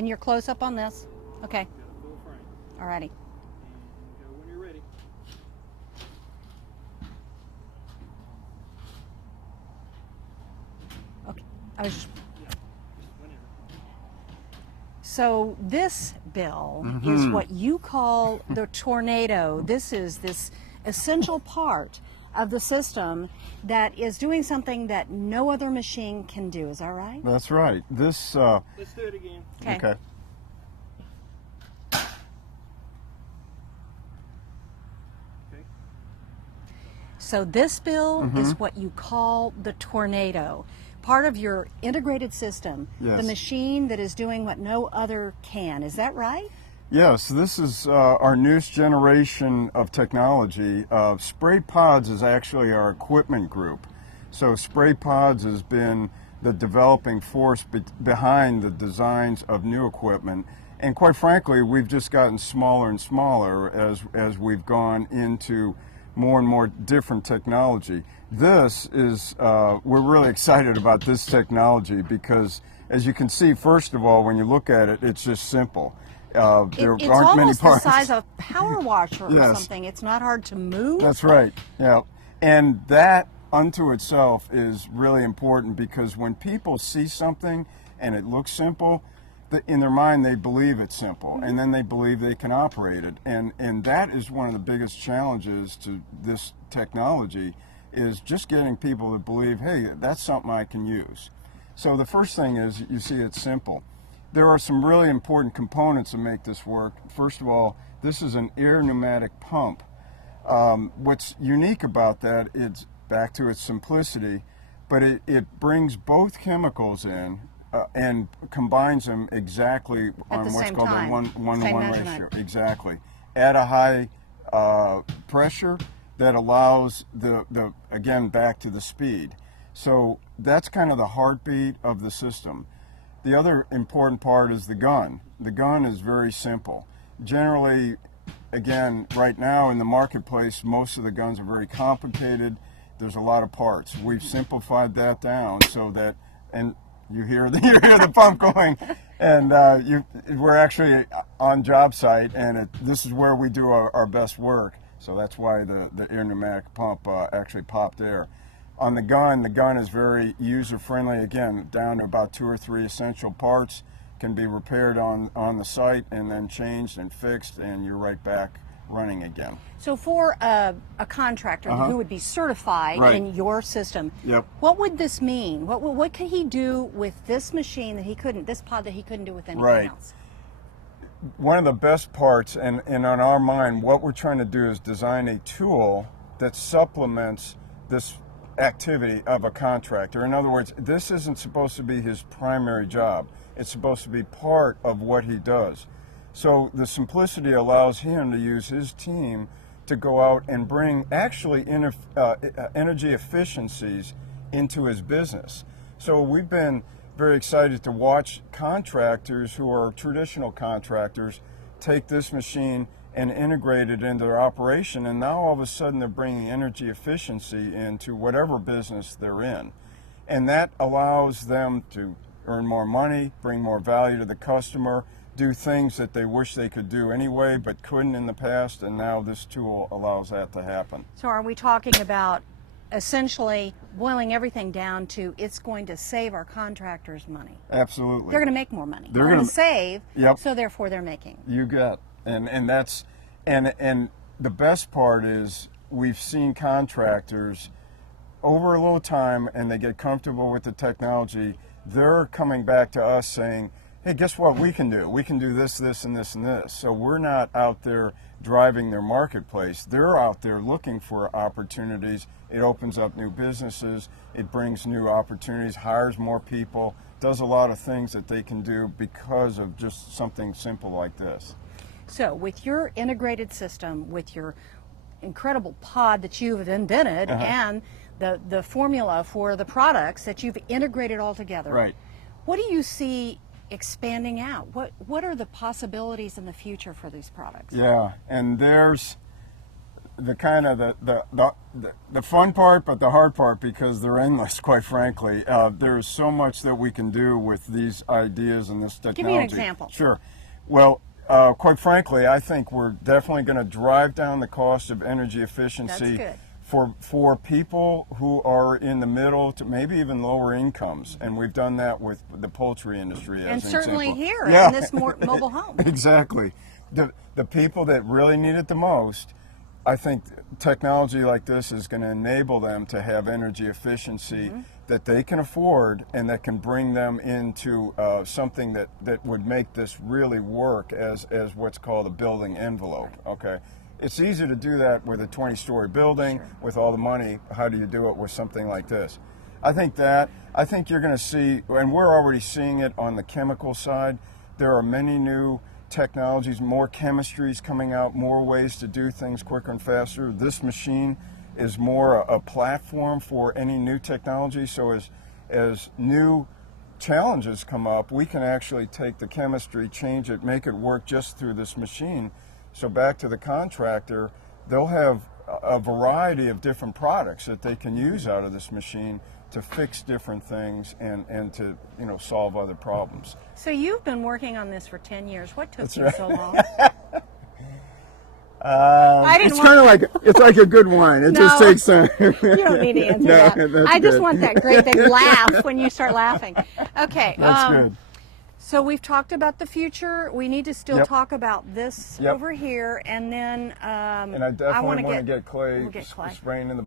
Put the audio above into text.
And you're close up on this? Okay. Got a full frame. Alrighty. And go when you're ready. Okay. I was just, Yeah, just whenever. so this, Bill, is what you call the tornado. This is this essential part of the system that is doing something that no other machine can do. Is that right? That's right. This, Let's do it again. okay. Okay. So this, Bill, is what you call the tornado. Part of your integrated system, the Yes. machine that is doing what no other can. Is that right? Yes, this is our newest generation of technology. Spray Pods is actually our equipment group. So Spray Pods has been the developing force behind the designs of new equipment. And quite frankly, we've just gotten smaller and smaller as we've gone into more and more different technology. This is, we're really excited about this technology because, as you can see, first of all, when you look at it, it's just simple. There It's aren't many almost the parts. size of a power washer or Yes. something. It's not hard to move. That's right. Yeah. And that unto itself is really important because when people see something and it looks simple, in their mind they believe it's simple and then they believe they can operate it. And that is one of the biggest challenges to this technology is just getting people to believe, hey, that's something I can use. So the first thing is you see it's simple. There are some really important components that make this work. First of all, this is an air pneumatic pump. What's unique about that is back to its simplicity, but it brings both chemicals in and combines them exactly At on the what's same called time. a one-to-one Same ratio. measurement. Exactly. At a high pressure that allows again, back to the speed. So that's kind of the heartbeat of the system. The other important part is the gun. The gun is very simple. Generally, again, right now in the marketplace, most of the guns are very complicated. There's a lot of parts. We've simplified that down so that, and you hear the pump going, and we're actually on job site, and this is where we do our best work. So that's why the air pneumatic pump actually popped air. On the gun is very user-friendly. Again, down to about 2 or 3 essential parts, can be repaired on the site and then changed and fixed, and you're right back running again. So for a contractor who would be certified Right. in your system, Yep. what would this mean? What could he do with this machine that he couldn't, this pod that he couldn't do with anything Right. else? One of the best parts, and on our mind, what we're trying to do is design a tool that supplements this activity of a contractor. In other words, this isn't supposed to be his primary job. It's supposed to be part of what he does. So the simplicity allows him to use his team to go out and bring actually energy efficiencies into his business. So we've been very excited to watch contractors who are traditional contractors take this machine and integrate it into their operation, and now all of a sudden they're bringing energy efficiency into whatever business they're in. And that allows them to earn more money, bring more value to the customer, do things that they wish they could do anyway but couldn't in the past, and now this tool allows that to happen. So are we talking about essentially boiling everything down to it's going to save our contractors money? Absolutely. They're going to make more money. They're They're going gonna- to save, Yep. so therefore they're making. You got, and that's, and the best part is we've seen contractors over a little time and they get comfortable with the technology. They're coming back to us saying, hey, guess what we can do? We can do this, this, and this, and this. So we're not out there driving their marketplace. They're out there looking for opportunities. It opens up new businesses. It brings new opportunities, hires more people, does a lot of things that they can do because of just something simple like this. So with your integrated system, with your incredible pod that you've invented and the formula for the products that you've integrated all together, Right. what do you see expanding out? What are the possibilities in the future for these products? Yeah, and there's the kind of the fun part, but the hard part, because they're endless, quite frankly. There's so much that we can do with these ideas and this technology. Give me an example. Sure. Well, quite frankly, I think we're definitely going to drive down the cost of energy efficiency. That's good. For people who are in the middle to maybe even lower incomes, and we've done that with the poultry industry. And as an certainly example. here Yeah. in this mobile home. Exactly. The people that really need it the most, I think technology like this is going to enable them to have energy efficiency that they can afford and that can bring them into something that would make this really work as what's called a building envelope. Okay. It's easy to do that with a 20-story building with all the money. How do you do it with something like this? I think you're going to see, and we're already seeing it on the chemical side. There are many new technologies, more chemistries coming out, more ways to do things quicker and faster. This machine is more a platform for any new technology. So as new challenges come up, we can actually take the chemistry, change it, make it work just through this machine. So back to the contractor, they'll have a variety of different products that they can use out of this machine to fix different things and to solve other problems. So you've been working on this for 10 years. What took That's you right. so long? It's kind of like a good wine. It just No. takes time. You don't need to answer No, that. that's I just good. want that great big laugh when you start laughing. Okay. That's good. So we've talked about the future. We need to still Yep. talk about this Yep. over here, and then And I definitely want to get clay We'll get clay. spraying in the